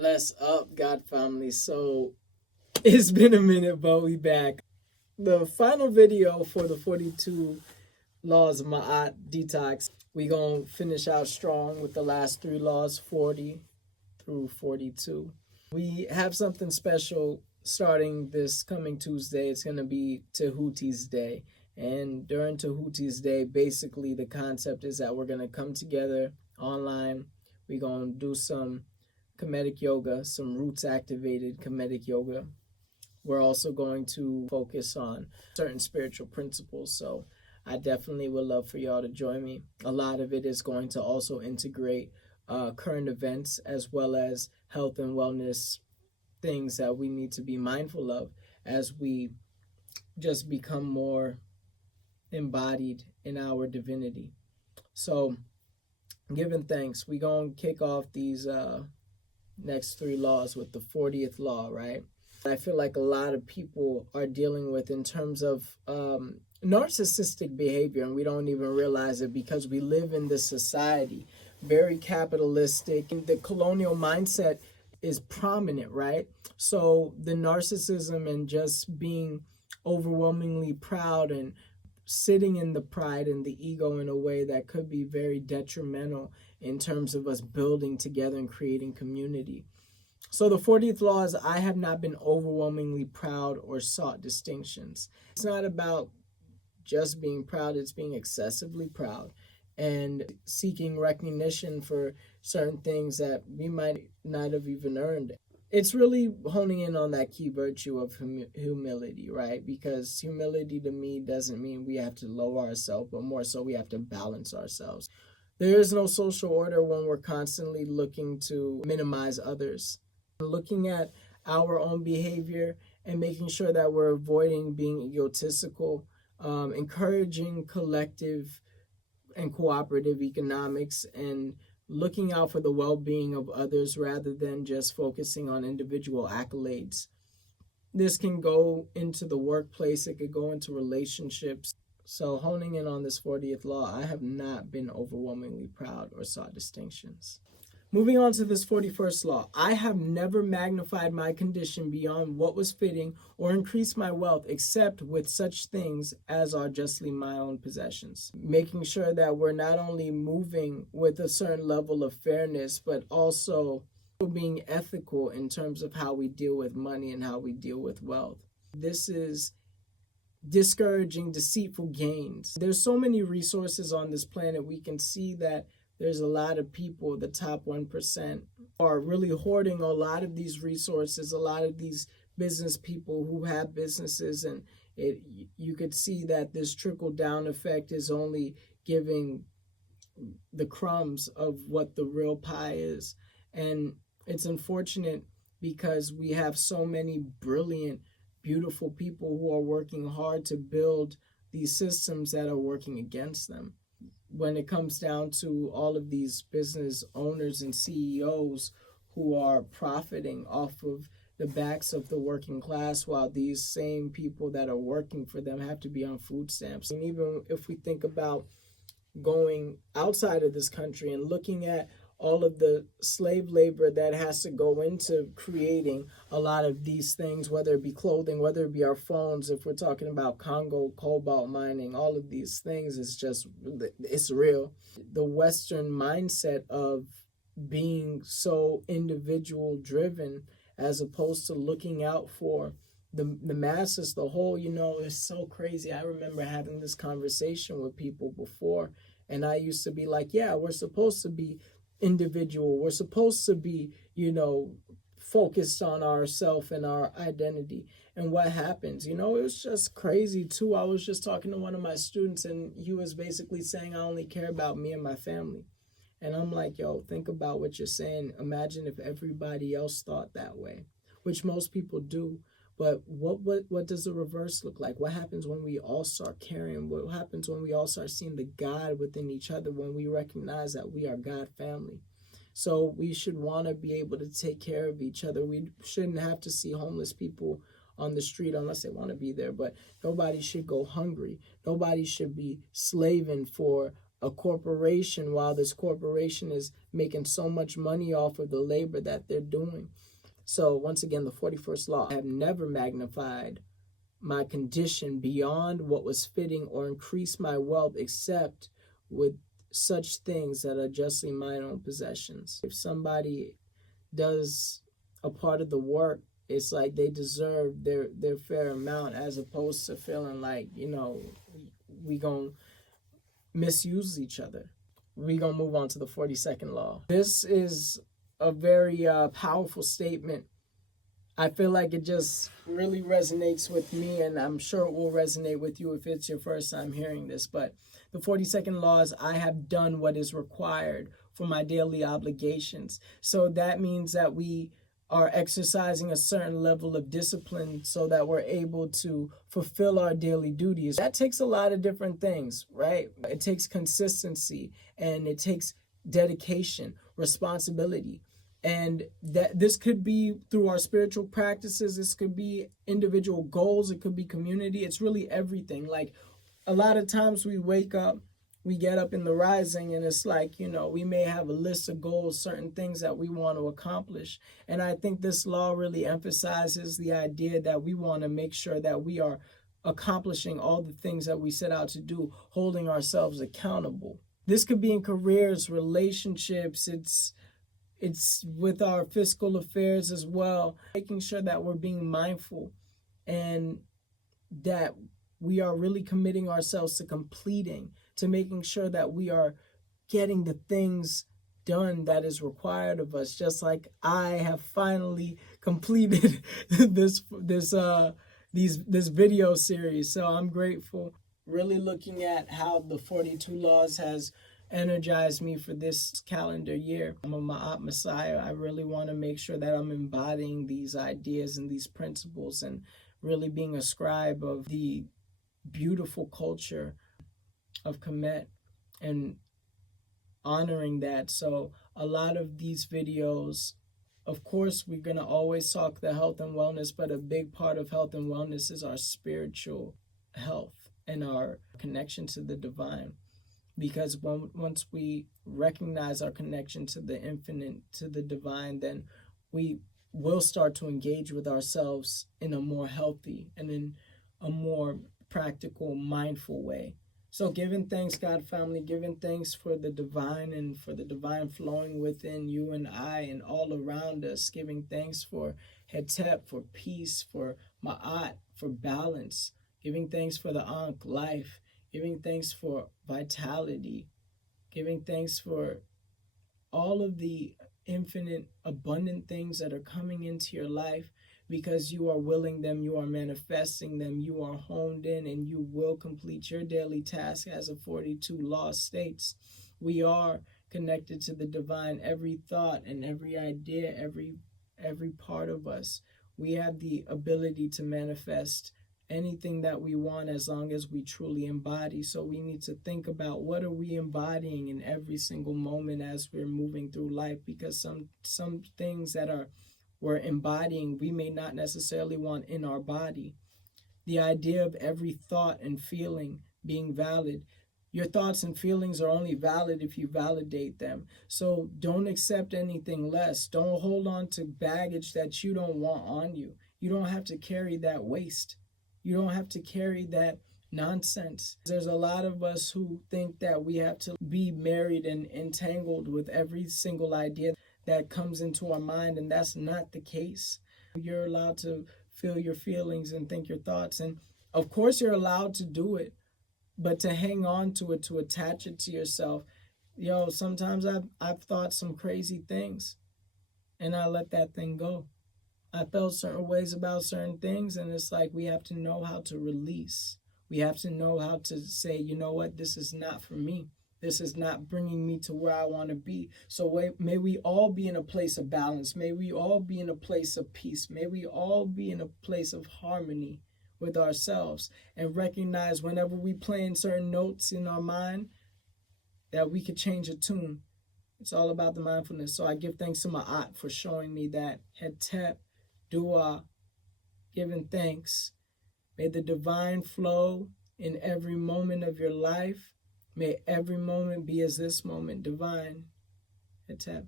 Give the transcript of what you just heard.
Bless up, God family. So it's been a minute, but we back. The final video for the 42 laws of MA'AT detox. We gonna finish out strong with the last 3 laws, 40 through 42. We have something special starting this coming Tuesday. It's gonna be Tahuti's Day. And during Tahuti's Day, basically the concept is that we're gonna come together online. We're gonna do some comedic yoga, some roots activated comedic yoga. We're also going to focus on certain spiritual principles. So I definitely would love for y'all to join me. A lot of it is going to also integrate current events as well as health and wellness things that we need to be mindful of as we just become more embodied in our divinity. So giving thanks, we're going to kick off these next 3 laws with the 40th law, right? I feel like a lot of people are dealing with in terms of narcissistic behavior, and we don't even realize it because we live in this society, very capitalistic. The colonial mindset is prominent, right? So the narcissism and just being overwhelmingly proud and sitting in the pride and the ego in a way that could be very detrimental in terms of us building together and creating community. So the 40th law is, I have not been overwhelmingly proud or sought distinctions. It's not about just being proud, it's being excessively proud and seeking recognition for certain things that we might not have even earned. It's really honing in on that key virtue of humility, right? Because humility to me doesn't mean we have to lower ourselves, but more so we have to balance ourselves. There is no social order when we're constantly looking to minimize others. Looking at our own behavior and making sure that we're avoiding being egotistical, encouraging collective and cooperative economics, and looking out for the well-being of others rather than just focusing on individual accolades. This can go into the workplace, it could go into relationships. So honing in on this 40th law, I have not been overwhelmingly proud or sought distinctions. Moving on to this 41st law, I have never magnified my condition beyond what was fitting or increased my wealth except with such things as are justly my own possessions. Making sure that we're not only moving with a certain level of fairness, but also being ethical in terms of how we deal with money and how we deal with wealth. This is discouraging deceitful gains. There's so many resources on this planet. We can see that there's a lot of people, the top 1%, are really hoarding a lot of these resources, a lot of these business people who have businesses, and you could see that this trickle-down effect is only giving the crumbs of what the real pie is. And it's unfortunate because we have so many brilliant, beautiful people who are working hard to build these systems that are working against them. When it comes down to all of these business owners and CEOs who are profiting off of the backs of the working class, while these same people that are working for them have to be on food stamps. And even if we think about going outside of this country and looking at all of the slave labor that has to go into creating a lot of these things, whether it be clothing, whether it be our phones, if we're talking about Congo, cobalt mining, all of these things, it's real. The Western mindset of being so individual driven as opposed to looking out for the masses, the whole, is so crazy. I remember having this conversation with people before, and I used to be like, yeah, we're supposed to be individual. We're supposed to be, focused on ourself and our identity. And what happens? It was just crazy too. I was just talking to one of my students, and he was basically saying, I only care about me and my family. And I'm like, yo, think about what you're saying. Imagine if everybody else thought that way, which most people do. But what does the reverse look like? What happens when we all start caring? What happens when we all start seeing the God within each other, when we recognize that we are God family? So we should want to be able to take care of each other. We shouldn't have to see homeless people on the street unless they want to be there, but nobody should go hungry. Nobody should be slaving for a corporation, while this corporation is making so much money off of the labor that they're doing. So once again, the 41st law, I have never magnified my condition beyond what was fitting or increased my wealth except with such things that are justly mine own possessions. If somebody does a part of the work, it's like they deserve their fair amount, as opposed to feeling like, we gonna misuse each other. We gonna move on to the 42nd law. This is a very powerful statement. I feel like it just really resonates with me, and I'm sure it will resonate with you if it's your first time hearing this. But the 42nd law is, I have done what is required for my daily obligations. So that means that we are exercising a certain level of discipline so that we're able to fulfill our daily duties. That takes a lot of different things, right? It takes consistency, and it takes dedication, responsibility. And that this could be through our spiritual practices, this could be individual goals, it could be community. It's really everything. Like, a lot of times we wake up, we get up in the rising, and it's like, we may have a list of goals, certain things that we want to accomplish. And I think this law really emphasizes the idea that we want to make sure that we are accomplishing all the things that we set out to do, holding ourselves accountable. This could be in careers, relationships, it's with our fiscal affairs as well, making sure that we're being mindful and that we are really committing ourselves to completing, to making sure that we are getting the things done that is required of us. Just like I have finally completed this video series, so I'm grateful. Really looking at how the 42 laws has energized me for this calendar year. I'm a Ma'at Messiah. I really want to make sure that I'm embodying these ideas and these principles, and really being a scribe of the beautiful culture of Kemet and honoring that. So a lot of these videos, of course, we're going to always talk the health and wellness, but a big part of health and wellness is our spiritual health and our connection to the divine. Because once we recognize our connection to the infinite, to the divine, then we will start to engage with ourselves in a more healthy and in a more practical, mindful way. So giving thanks, God family, giving thanks for the divine and for the divine flowing within you and I and all around us. Giving thanks for Hetep, for peace, for Ma'at, for balance. Giving thanks for the Ankh, life. Giving thanks for vitality. Giving thanks for all of the infinite, abundant things that are coming into your life, because you are willing them, you are manifesting them, you are honed in, and you will complete your daily task. As a 42 law states, we are connected to the divine. Every thought and every idea, every part of us, we have the ability to manifest anything that we want, as long as we truly embody. So we need to think about, what are we embodying in every single moment as we're moving through life? Because some things that we're embodying, we may not necessarily want in our body. The idea of every thought and feeling being valid. Your thoughts and feelings are only valid if you validate them. So don't accept anything less. Don't hold on to baggage that you don't want on you. You don't have to carry that waste. You don't have to carry that nonsense. There's a lot of us who think that we have to be married and entangled with every single idea that comes into our mind, and that's not the case. You're allowed to feel your feelings and think your thoughts, and of course you're allowed to do it, but to hang on to it, to attach it to yourself, sometimes I've thought some crazy things, and I let that thing go. I felt certain ways about certain things, and it's like we have to know how to release. We have to know how to say, you know what, this is not for me. This is not bringing me to where I want to be. So may we all be in a place of balance. May we all be in a place of peace. May we all be in a place of harmony with ourselves, and recognize whenever we play in certain notes in our mind that we could change a tune. It's all about the mindfulness. So I give thanks to Ma'at for showing me that. Hetep, Dua, giving thanks. May the divine flow in every moment of your life. May every moment be as this moment, divine. Atep.